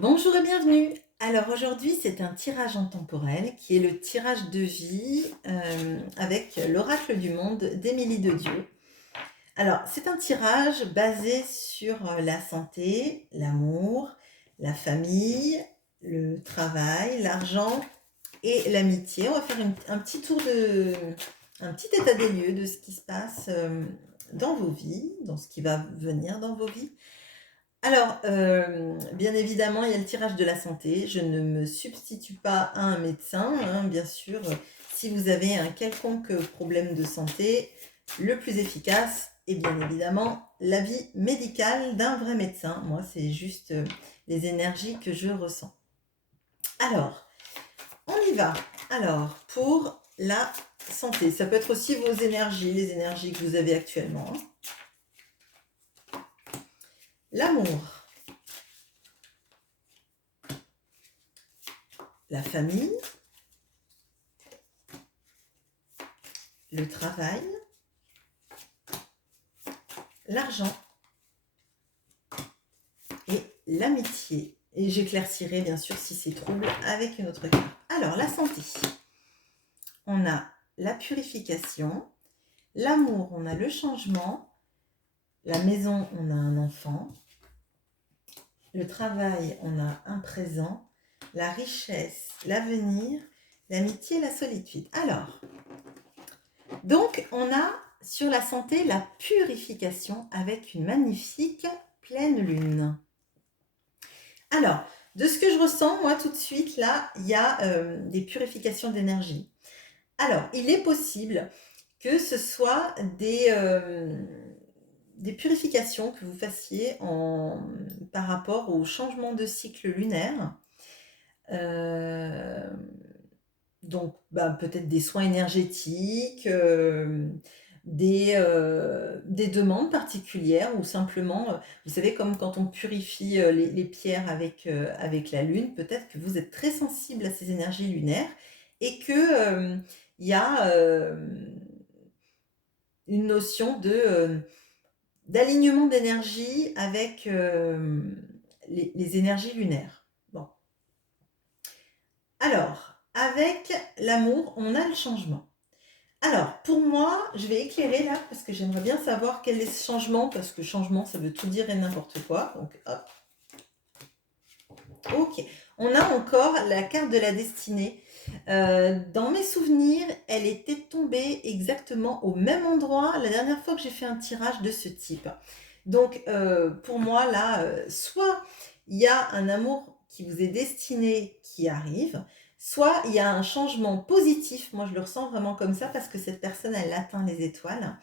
Bonjour et bienvenue. Alors aujourd'hui, c'est un tirage intemporel qui est le tirage de vie avec l'oracle du monde d'Émilie de Dieu. Alors, c'est un tirage basé sur la santé, l'amour, la famille, le travail, l'argent et l'amitié. On va faire un petit un petit état des lieux de ce qui se passe dans vos vies, dans ce qui va venir dans vos vies. Alors, bien évidemment, il y a le tirage de la santé. Je ne me substitue pas à un médecin, hein, bien sûr. Si vous avez un quelconque problème de santé, le plus efficace est bien évidemment l'avis médical d'un vrai médecin. Moi, c'est juste les énergies que je ressens. Alors, on y va. Alors, pour la santé, ça peut être aussi vos énergies, les énergies que vous avez actuellement, hein. L'amour, la famille, le travail, l'argent et l'amitié. Et j'éclaircirai bien sûr si c'est trouble avec une autre carte. Alors, la santé. On a la purification. L'amour, on a le changement. La maison, on a un enfant. Le travail, on a un présent. La richesse, l'avenir. L'amitié, la solitude. Alors, donc on a sur la santé la purification avec une magnifique pleine lune. Alors, de ce que je ressens, moi, tout de suite, là, il y a des purifications d'énergie. Alors, il est possible que ce soit des purifications que vous fassiez par rapport au changement de cycle lunaire. Euh, donc, peut-être des soins énergétiques, des demandes particulières ou simplement, vous savez, comme quand on purifie les pierres avec la lune, peut-être que vous êtes très sensible à ces énergies lunaires et que il y a une notion d'alignement d'énergie avec les énergies lunaires. Bon. Alors, avec l'amour, on a le changement. Alors, pour moi, je vais éclairer là, parce que j'aimerais bien savoir quel est ce changement, parce que changement, ça veut tout dire et n'importe quoi. Donc, hop. Ok. On a encore la carte de la destinée. Dans mes souvenirs, elle était tombée exactement au même endroit la dernière fois que j'ai fait un tirage de ce type. Donc, pour moi, là, soit il y a un amour qui vous est destiné qui arrive, soit il y a un changement positif, moi je le ressens vraiment comme ça, parce que cette personne, elle atteint les étoiles,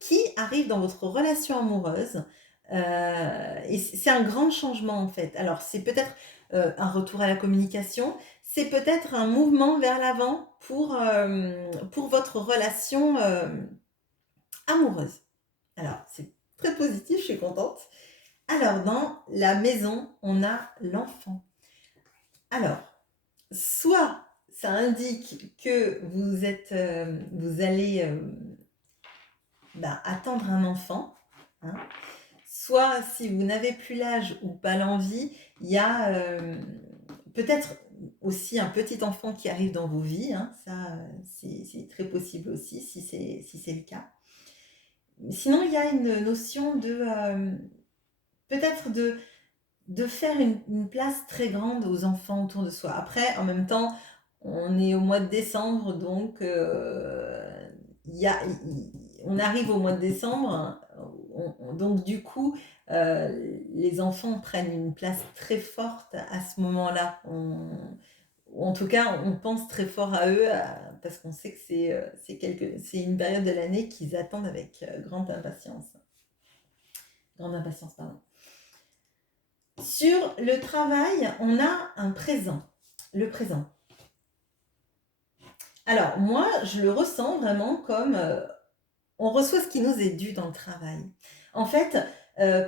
qui arrive dans votre relation amoureuse. Et c'est un grand changement en fait. Alors c'est peut-être un retour à la communication, c'est peut-être un mouvement vers l'avant pour votre relation amoureuse. Alors c'est très positif, je suis contente. Alors dans la maison, on a l'enfant. Alors, soit ça indique que vous allez attendre un enfant, hein. Soit si vous n'avez plus l'âge ou pas l'envie, il y a peut-être aussi un petit enfant qui arrive dans vos vies, hein. Ça, c'est très possible aussi si c'est le cas. Sinon, il y a une notion peut-être de faire une place très grande aux enfants autour de soi. Après, en même temps, on est au mois de décembre, donc on arrive au mois de décembre, hein. Donc du coup, les enfants prennent une place très forte à ce moment-là. En tout cas, on pense très fort à eux parce qu'on sait que c'est une période de l'année qu'ils attendent avec grande impatience. Grande impatience, pardon. Sur le travail, on a un présent. Le présent. Alors, moi, je le ressens vraiment comme on reçoit ce qui nous est dû dans le travail. En fait,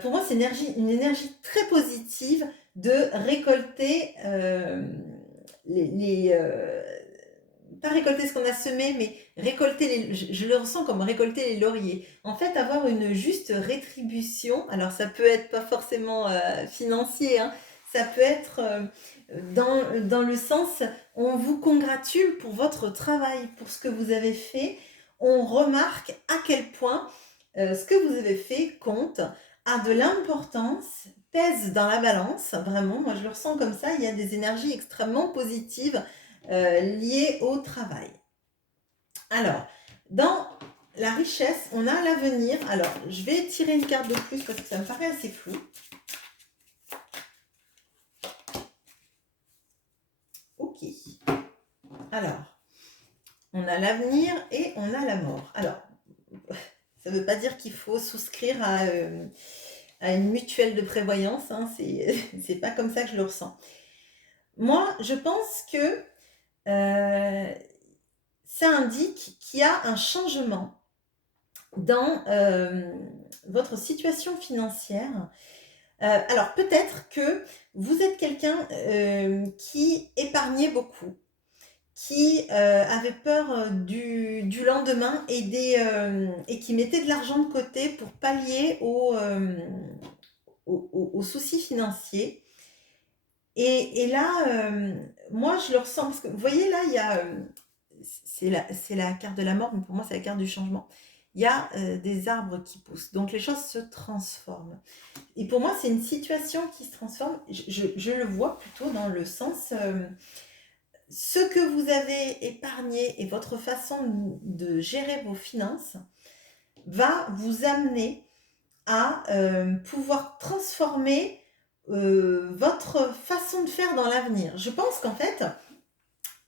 pour moi, c'est une énergie très positive de récolter pas récolter ce qu'on a semé, mais récolter je le ressens comme récolter les lauriers. En fait, avoir une juste rétribution. Alors, ça peut être pas forcément financier, hein. Ça peut être dans le sens, on vous congratule pour votre travail, pour ce que vous avez fait. On remarque à quel point ce que vous avez fait compte, a de l'importance, pèse dans la balance. Vraiment, moi je le ressens comme ça. Il y a des énergies extrêmement positives liées au travail. Alors, dans la richesse, on a l'avenir. Alors, je vais tirer une carte de plus parce que ça me paraît assez flou. Ok. Alors, on a l'avenir et on a la mort. Alors, ça ne veut pas dire qu'il faut souscrire à une mutuelle de prévoyance. Hein, c'est pas comme ça que je le ressens. Moi, je pense que ça indique qu'il y a un changement dans votre situation financière. Alors peut-être que vous êtes quelqu'un qui épargnait beaucoup, qui avait peur du lendemain et qui mettait de l'argent de côté pour pallier aux soucis financiers. Et là, moi je le ressens, parce que vous voyez là, il y a... c'est la carte de la mort, mais pour moi c'est la carte du changement. Il y a des arbres qui poussent, donc les choses se transforment. Et pour moi, c'est une situation qui se transforme. Je le vois plutôt dans le sens, ce que vous avez épargné et votre façon de gérer vos finances va vous amener à pouvoir transformer votre façon de faire dans l'avenir. Je pense qu'en fait,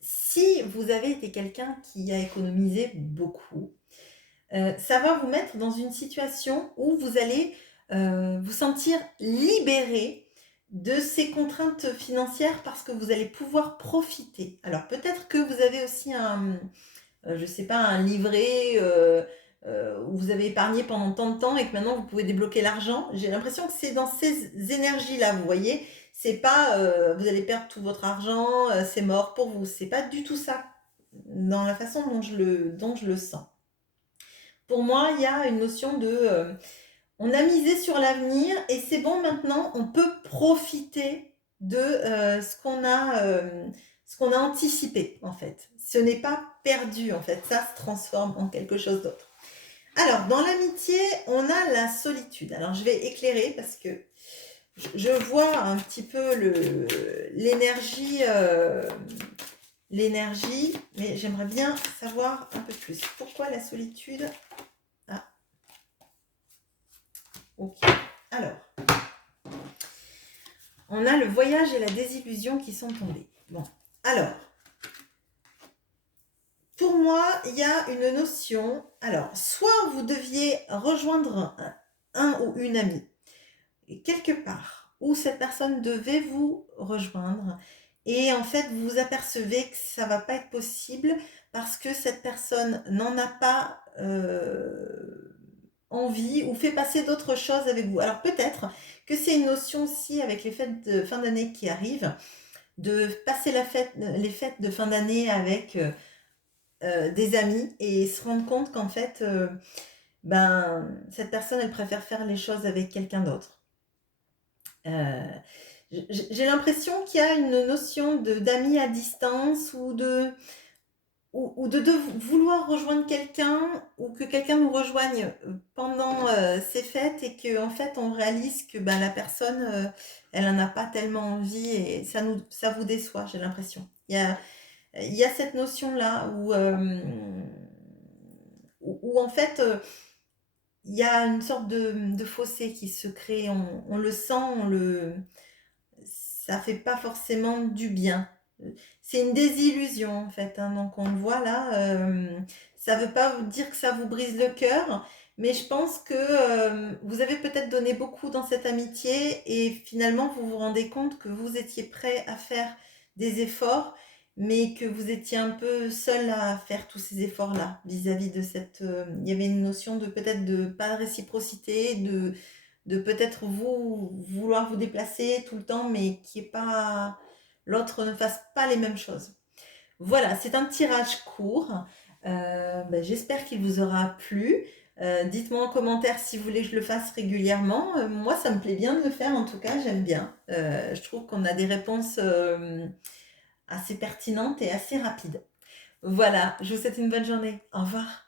si vous avez été quelqu'un qui a économisé beaucoup, ça va vous mettre dans une situation où vous allez vous sentir libéré de ces contraintes financières parce que vous allez pouvoir profiter. Alors peut-être que vous avez aussi je sais pas, un livret où vous avez épargné pendant tant de temps et que maintenant vous pouvez débloquer l'argent. J'ai l'impression que c'est dans ces énergies-là, vous voyez. C'est pas vous allez perdre tout votre argent, c'est mort pour vous. C'est pas du tout ça dans la façon dont je le sens. Pour moi, il y a une notion de on a misé sur l'avenir et c'est bon maintenant, on peut profiter de ce qu'on a anticipé en fait. Ce n'est pas perdu en fait, ça se transforme en quelque chose d'autre. Alors, dans l'amitié, on a la solitude. Alors, je vais éclairer parce que je vois un petit peu l'énergie, mais j'aimerais bien savoir un peu plus. Pourquoi la solitude? Ah, ok. Alors, on a le voyage et la désillusion qui sont tombés. Bon, alors, pour moi, il y a une notion. Alors, soit vous deviez rejoindre un ou une amie, quelque part, où cette personne devait vous rejoindre, et en fait, vous vous apercevez que ça va pas être possible parce que cette personne n'en a pas envie ou fait passer d'autres choses avec vous. Alors peut-être que c'est une notion aussi avec les fêtes de fin d'année qui arrivent, de passer les fêtes de fin d'année avec des amis et se rendre compte qu'en fait, cette personne, elle préfère faire les choses avec quelqu'un d'autre. J'ai l'impression qu'il y a une notion d'amis à distance ou de vouloir rejoindre quelqu'un ou que quelqu'un nous rejoigne pendant ces fêtes et qu'en fait on réalise que la personne elle en a pas tellement envie et ça vous déçoit, j'ai l'impression. Il y a cette notion là où en fait il y a une sorte de fossé qui se crée, on le sent, ça fait pas forcément du bien. C'est une désillusion en fait, hein, donc on le voit là. Ça veut pas vous dire que ça vous brise le cœur, mais je pense que vous avez peut-être donné beaucoup dans cette amitié et finalement vous vous rendez compte que vous étiez prêt à faire des efforts, mais que vous étiez un peu seul à faire tous ces efforts-là vis-à-vis de il y avait une notion de peut-être de pas de réciprocité, de peut-être vous vouloir vous déplacer tout le temps, mais qui est pas l'autre ne fasse pas les mêmes choses. Voilà, c'est un tirage court. J'espère qu'il vous aura plu. Dites-moi en commentaire si vous voulez que je le fasse régulièrement. Moi, ça me plaît bien de le faire, en tout cas, j'aime bien. Je trouve qu'on a des réponses assez pertinentes et assez rapides. Voilà, je vous souhaite une bonne journée. Au revoir.